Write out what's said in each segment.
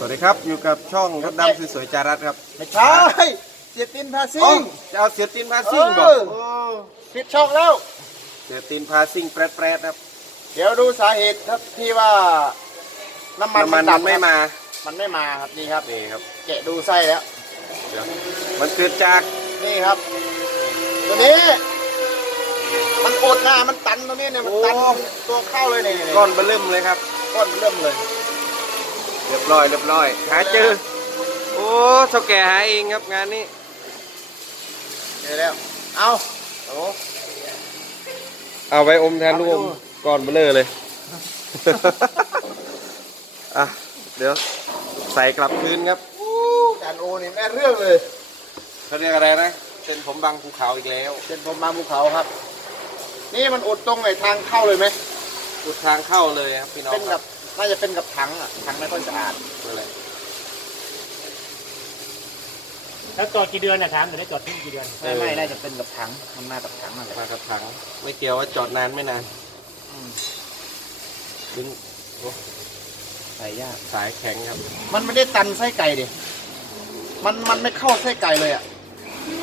สวัสดีครับ อยู่กับช่องรถดำสวยๆจารัสครับไม่ใช่เสียตินพาซิอ๋องจะเอาเสียตินพาซิ่งบอกเออ โอ้ผิดช่องแล้ว เสียตินพาซิ่งแปรดๆครับเดี๋ยวดูสาเหตุครับที่ว่า น้ำมันน้ำมันดัมันไม่มามันไม่มาครับนี่ครับนี่ครับแกะดูไส้แล้ว เดี๋ยวมันเกิดจากนี่ครับ ตัวนี้ มันอดนะมันตันตรงนี้เนี่ยมันตันตัวเข้าเลยเนี่ยก้อนเบลิ่มเลยครับก้อนเริ่มเลย เรียบร้อยเรียบร้อย หาเจอ โอ้เท่าแก่หาเองครับงานนี้ เจอแล้ว เอาโอ้เอาไว้อมแทนลูกอมเอาไปดูก้อนเบลอเลย อะ เดี๋ยว ใส่กลับคืนครับจานโอนี่แม่เรื่องเลยเขาเรียกอะไรนะเป็นผมบังภูเขาอีกแล้วเป็นผมมาภูเขาครับ นี่มันอุดตรงไอ้ทางเข้าเลยไหมอุดทางเข้าเลยครับพี่น้องเป็นคกัรับบ น่าจะเป็นกับถังอะถังไม่ค่อยสะอาดนั่นแหละแล้วจอดกี่เดือนนะถามเดี๋ยวได้จอดทิ้งกี่เดือนไม่ไม่น่าจะเป็นกับถังมันมากับถังนั่นแหละมากับถัง ไม่เกี่ยวว่าจอดนานไม่นานอืมดึงโอ้ใส่ยาก สายแข็งครับ มันไม่ได้ตันไส้ไก่ดิมันมันไม่เข้าไส้ไก่เลยอะ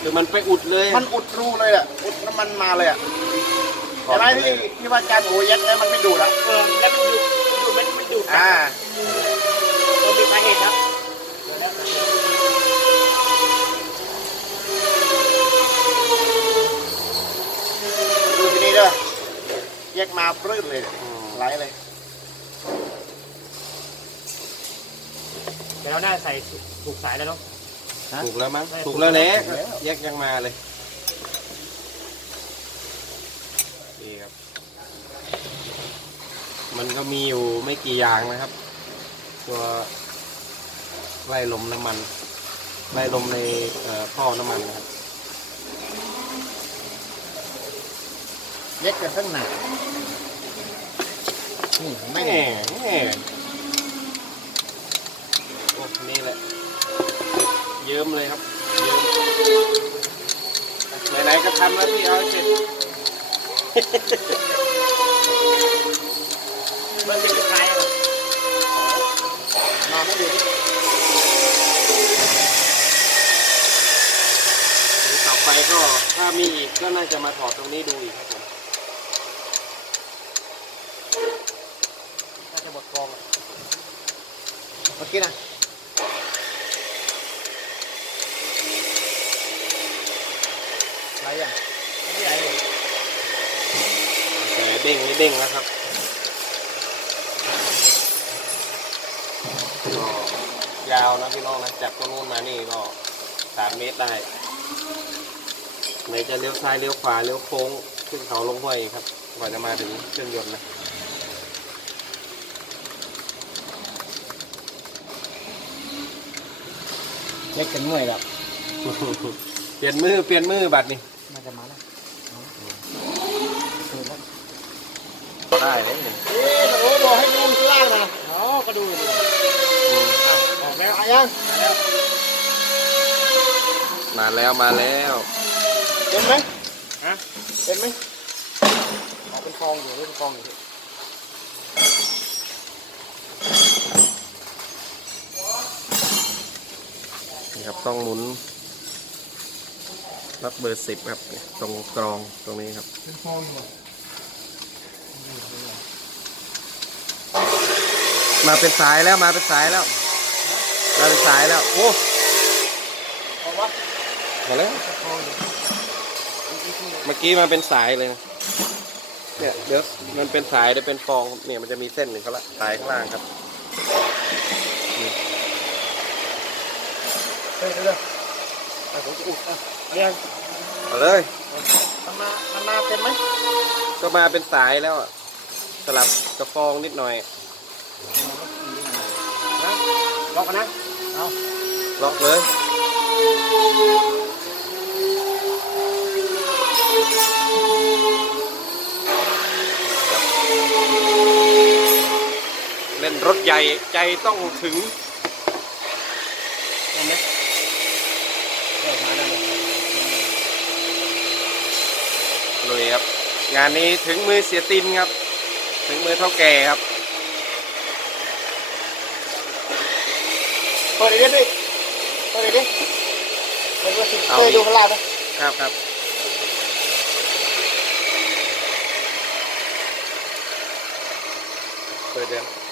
คือมันไปอุดเลยมันอุดรูเลยอะอุดน้ำมันมาเลยอะเห็นไหมที่ที่ว่าจานโอเย็ดแล้วมันไม่ดูดอะเออแล้วมันดูดูมันมันดูด อ่าตัวมีสาเหตุครับดูที่นี่ด้วยแยกมาปลื้ดเลยอืมไหลเลยเดี๋ยวเราน่าใส่ถูกสายแล้วเนาะฮะถูกแล้วมั้งไม่ถูกแล้วแหละถูกแล้วแยกยังมาเลยนี่ครับ มันก็มีอยู่ไม่กี่อย่างนะครับ ตัวไล่ลมน้ำมันไล่ลมในเอ่อท่อน้ำมันนะครับแยกกันข้างหน้านี่เห็นไหม่แม่เนี่ยแม่โอ้นี่แหละ เยิ้มเลยครับ เยิ้มไหนๆก็ทำแล้วพี่เอาให้เสร็จ เบอร์สิบสุดท้ายอะ มาไม่ดูดิ หรือต่อไปก็ถ้ามีอีกก็ น่าจะมาถอดตรงนี้ดูอีกครับผมน่าจะหมดกองเมื่อกี้นะไหลยังไม่ใหญ่เลยเด้งไม่เด้งแล้วครับก็ยาวนะพี่น้องนะจากตรงนู้นมานี่ก็สามเมตรได้ ไหนจะเลี้ยวซ้ายเลี้ยวขวาเลี้ยวโค้งขึ้นเขาลงห้วยอีกครับกว่าจะมาถึงเครื่องยนต์นะเล็กกันเมื่อยแบบเปลี่ยนมือเปลี่ยนมือบัตรนี่น่าจะมาแล้วได้เลยนี่เอ๊ะโอ้บอกให้ดูข้างล่างนะอ๋อก็ดูอยู่อืมออกแล้วมายังมาแล้วมาแล้ว เห็นไหมฮะเห็นไหมอ๋อเป็นฟองอยู่เป็นฟองอยู่นี่ครับต้องหมุนรับเบอร์สิบครับเนี่ยตรงกรองตรงนี้ครับเป็นฟองอยู่มาเป็นสายแล้วมาเป็นสายแล้วมาเป็นสายแล้วโอ้เอาวะมาแล้วฟองอยู่ เมื่อกี้มาเป็นสายเลยนะเนี่ยเดี๋ยวมันเป็นสายเดี๋ยวเป็นฟองเนี่ยมันจะมีเส้นหนึ่งเขาละสายข้างล่างครับเฮ้ยเดี๋ยวเดี๋ยวเอาผมจะอุดอะเรื่องเอาเลย มันมามันมาเต็มไหมก็มาเป็นสายแล้วอะสลับกับฟองนิดหน่อยนะล็อกกันนะ เอา ล็อกเลย ใหญ่ใจต้องถึงเห็นไหมเออมาแล้วเลยเลยครับ งานนี้ถึงมือเสียตินครับ ถึงมือเท่าแก่ครับเปิดดิดิเปิดดิเปิดดิเปิดดูข้างล่างไหมครับครับเปิดเดี๋ยว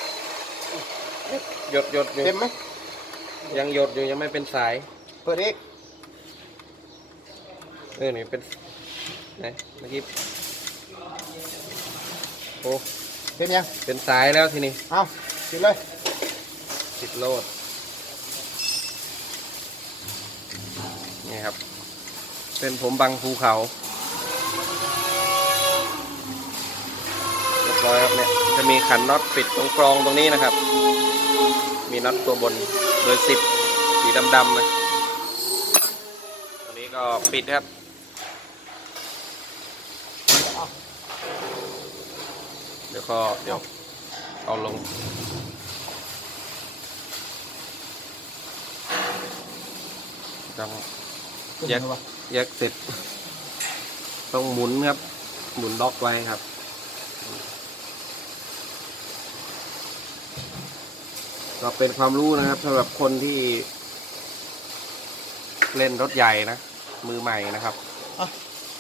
หยดหยดอยู่เต็มไหมยังหยดอยู่ยังไม่เป็นสาย เปิดอีกเออนี่เป็นไหนเมื่อกี้โอ้เต็มยังเป็นสายแล้วทีนี้เอาปิดเลยติดโลดนี่ครับ เป็นผมบังภูเขาเรียบร้อยครับเนี่ยจะมีขันน็อตปิดตรงกรองตรงนี้นะครับ มีน็อตตัวบนเบอร์สิบสีดำๆนะตัวนี้ก็ปิดครับเดี๋ยวก็เดี๋ยวเอาลงต้องแยกแยกเสร็จ ต้องหมุนครับ หมุนล็อกไว้ครับ ก็เป็นความรู้นะครับสำหรับคนที่ เล่นรถใหญ่นะ มือใหม่นะครับ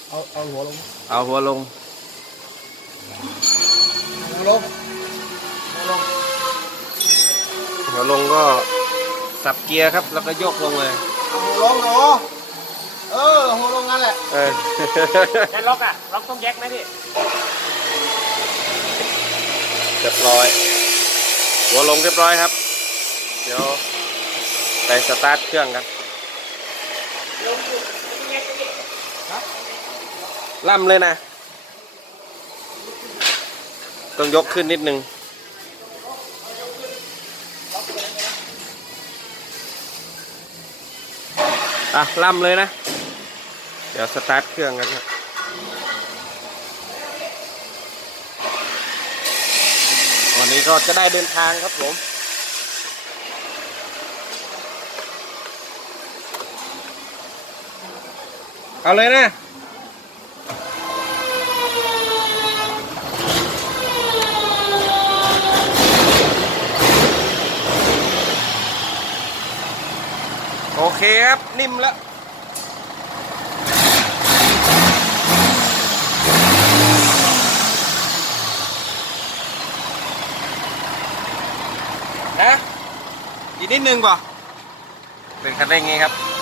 เอาเอาหัวลงเอาหัวลง หัวลงหัวลงหัวลงก็สับเกียร์ครับ แล้วก็ยกลงเลย เอาหัวลงเนาะเออหัวลงนั่นแหละเออแกนล็อกอะล็อกต้องแยกไหมพี่เรียบร้อย หัวลงเรียบร้อยครับ เดี๋ยวไปสตาร์ทเครื่องกันล่ำเลยนะ ต้องยกขึ้นนิดนึงอะล่ำเลยนะ เดี๋ยวสตาร์ทเครื่องกันครับวันนี้ก็จะได้เดินทางครับผม เอาเลยนะ โอเคครับ นิ่มแล้วนะอีกนิดนึงป่ะเป็นคันเร่งไงครับ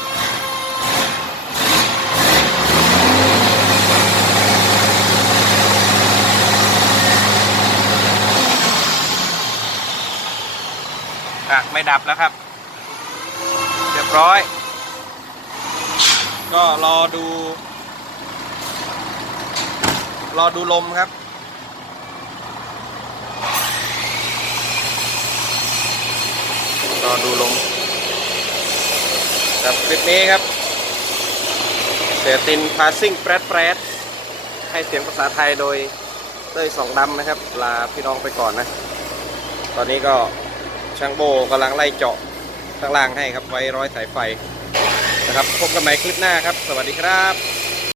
ไม่ดับแล้วครับเรียบร้อย ก็รอดู รอดูลมครับ รอดูลมกับคลิปนี้ครับ เสียตินพาซิ่งแปรดแปรดให้เสียงภาษาไทยโดยเต้ยสองดำนะครับ ลาพี่น้องไปก่อนนะ ตอนนี้ก็ ช่างโบกำลังไล่เจาะข้างล่างให้ครับไว้ร้อยสายไฟนะครับพบกันใหม่คลิปหน้าครับ สวัสดีครับ